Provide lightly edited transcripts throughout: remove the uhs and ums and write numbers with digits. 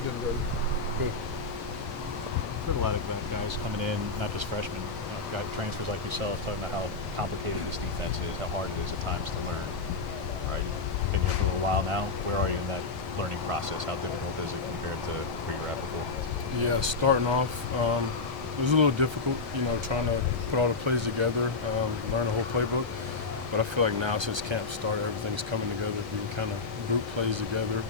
you doing, Jordan? Good. I've heard a lot of guys coming in, not just freshmen, got transfers like yourself, talking about how complicated this defense is, how hard it is at times to learn. Right? Been here for a little while now. Where are you in that learning process? How difficult is it compared to where you were at before? Yeah, starting off, it was a little difficult, trying to put all the plays together, learn the whole playbook. But I feel like now since camp started, everything's coming together. We can kind of group plays together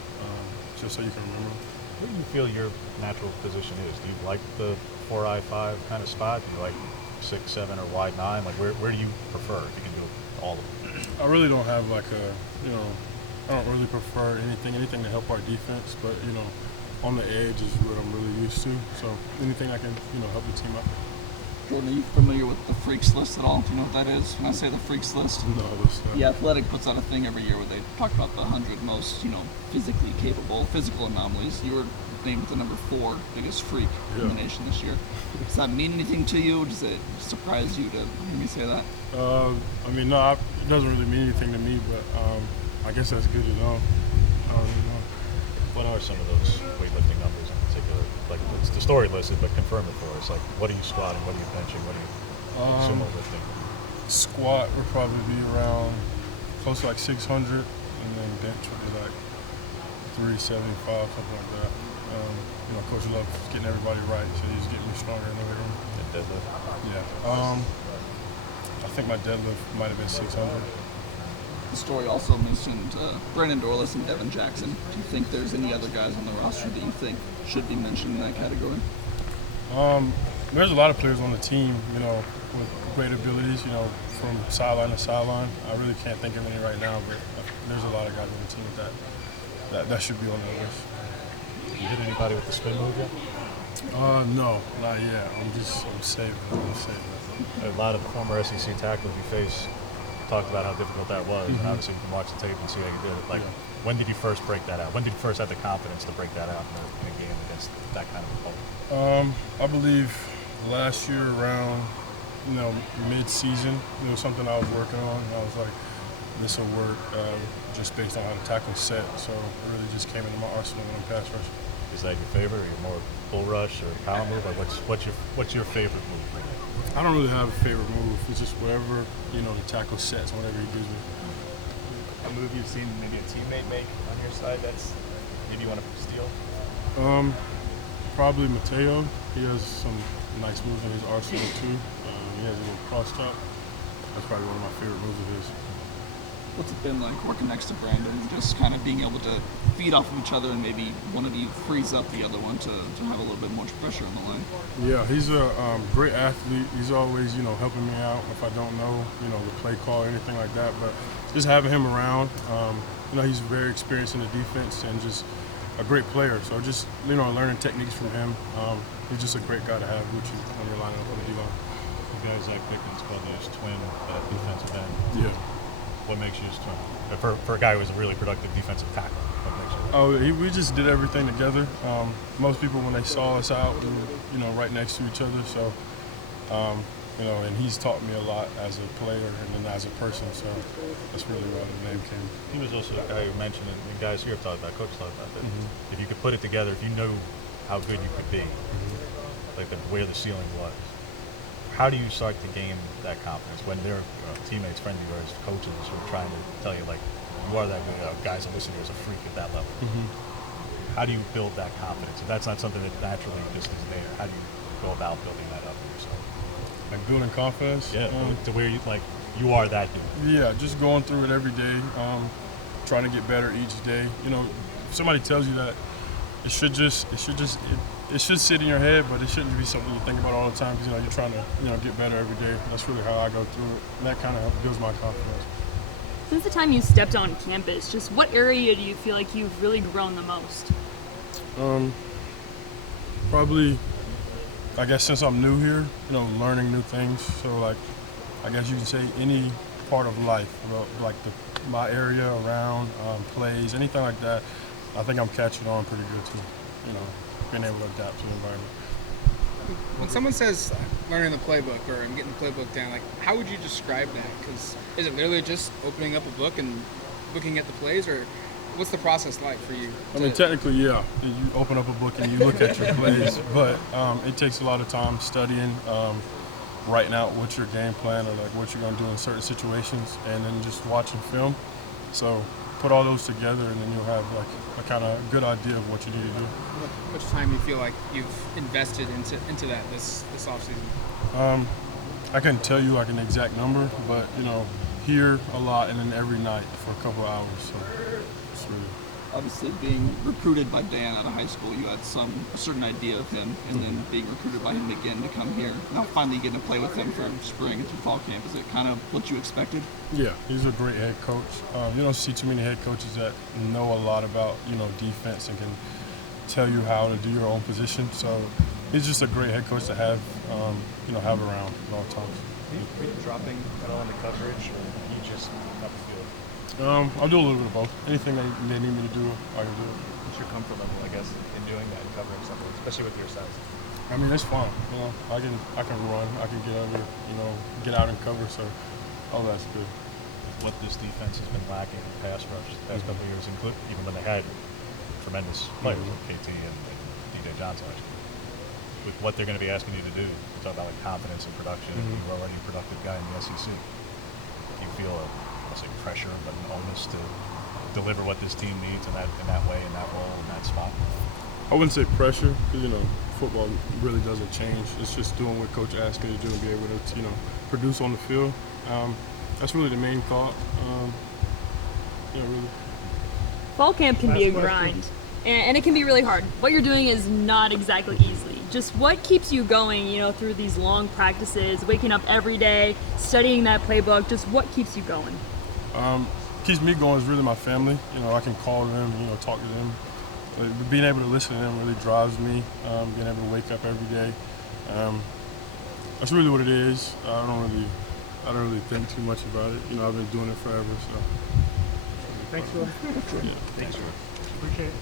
just so you can remember. Where do you feel your natural position is? Do you like the 4-I-5 kind of spot? Do you like 6-7 or wide 9? Like where do you prefer if you can do all of them? I really don't have like I don't really prefer anything to help our defense, but on the edge is what I'm really used to. So anything I can help the team out. Jordan, are you familiar with the Freaks List at all? Do you know what that is? When I say the Freaks List? No, this. The Athletic puts out a thing every year where they talk about the 100 most, physically capable, physical anomalies. You were named the number 4 biggest freak in the nation this year. Does that mean anything to you? Does it surprise you to hear me say that? No, it doesn't really mean anything to me, but I guess that's good to know. I don't really know. What are some of those weightlifting numbers in particular? Like, it's the story listed, but confirm it for us. Like, what are you squatting? What are you benching? What are you sumo lifting? Squat would probably be around close to like 600, and then bench would be like 375, something like that. Coach loves getting everybody right, so he's getting me stronger in the weight room. And deadlift? Yeah. I think my deadlift might have been 600. The story also mentioned Brandon Dorless and Devin Jackson. Do you think there's any other guys on the roster that you think should be mentioned in that category? There's a lot of players on the team, with great abilities, from sideline to sideline. I really can't think of any right now, but there's a lot of guys on the team that should be on the list. You hit anybody with the spin move yet? No, not yet. I'm saving. A lot of former SEC tacklers you face talked about how difficult that was, and obviously you can watch the tape and see how you did it. Like, when did you first break that out? When did you first have the confidence to break that out in a game against that kind of opponent? I believe last year around, mid-season, it was something I was working on. I was like, this will work just based on how the tackle set. So it really just came into my arsenal when I'm pass rushing. Is that your favorite? Are you more bull rush or power move? Like, what's your favorite move? I don't really have a favorite move. It's just whatever the tackle sets, whatever he gives me. A move you've seen maybe a teammate make on your side that's maybe you want to steal? Probably Mateo. He has some nice moves in his arsenal too. He has a little cross chop. That's probably one of my favorite moves of his. What's it been like working next to Brandon, just kind of being able to feed off of each other and maybe one of you frees up the other one to have a little bit more pressure on the line? Yeah, he's a great athlete. He's always, helping me out if I don't know, the play call or anything like that. But just having him around, he's very experienced in the defense and just a great player. So just, learning techniques from him. He's just a great guy to have with you when you're lining up on the D-line. You guys like Pickens called his twin defensive end. Yeah. What makes you his twin? For a guy who was a really productive defensive tackle, what makes you? We just did everything together. Most people, when they saw us out, we were, right next to each other. So, and he's taught me a lot as a player and then as a person. So that's really where the name came. He was also a guy who mentioned it, and guys here have talked about, coach talked about that. If you could put it together, if you knew how good you could be, like where the ceiling was, how do you start to gain that confidence when they're teammates, friends of yours, coaches who are trying to tell you, like, you are that good, guys are listening to you as a freak at that level? How do you build that confidence? If that's not something that naturally just is there, how do you go about building that up for yourself? Like building confidence? Yeah, to where you are that dude. Yeah, just going through it every day, trying to get better each day. If somebody tells you that, it should sit in your head, but it shouldn't be something you think about all the time because you're trying to get better every day. That's really how I go through it, and that kind of builds my confidence. Since the time you stepped on campus, just what area do you feel like you've really grown the most? Probably, I guess since I'm new here, learning new things. So like, I guess you can say any part of life, like my area around plays, anything like that. I think I'm catching on pretty good too. Being able to adapt to the environment. When someone says learning the playbook or I'm getting the playbook down, like how would you describe that? Because is it literally just opening up a book and looking at the plays, or what's the process like for you? I mean, technically, yeah. You open up a book and you look at your plays, but it takes a lot of time studying, writing out what's your game plan or like what you're going to do in certain situations, and then just watching film. So put all those together, and then you'll have like a kind of good idea of what you need to do. How much time do you feel like you've invested into that this offseason? I couldn't tell you like an exact number, but here a lot and then every night for a couple hours. So it's really. Obviously, being recruited by Dan out of high school, you had a certain idea of him, and then being recruited by him again to come here. Now finally getting to play with him from spring through fall camp, is it kind of what you expected? Yeah, he's a great head coach. You don't see too many head coaches that know a lot about defense and can tell you how to do your own position. So he's just a great head coach to have have around at all times. Are you dropping at all in the coverage, or you just up the field? I'll do a little bit of both. Anything they need me to do, I can do it. What's your comfort level, I guess, in doing that and covering something, especially with your size? I mean, it's fun. I can run. I can get under. Get out and cover. So all that's good. What this defense has been lacking in the pass rush the past couple of years, even when they had tremendous players like KT and DJ Johnson last year. With what they're going to be asking you to do, you talk about like confidence and production, and you're already a productive guy in the SEC. Do you feel I say pressure, but an onus to deliver what this team needs in that way, in that role, in that spot? I wouldn't say pressure, because football really doesn't change. It's just doing what coach asks me to do and be able to produce on the field. That's really the main thought. Really. Fall camp can be a grind, and it can be really hard. What you're doing is not exactly easy. Just what keeps you going, through these long practices, waking up every day, studying that playbook, just what keeps you going? Keeps me going is really my family. I can call them, talk to them. Being able to listen to them really drives me. Being able to wake up every day. That's really what it is. I don't really think too much about it. I've been doing it forever. So. Thanks, Jordan. Yeah. Thanks, Jordan. Appreciate it.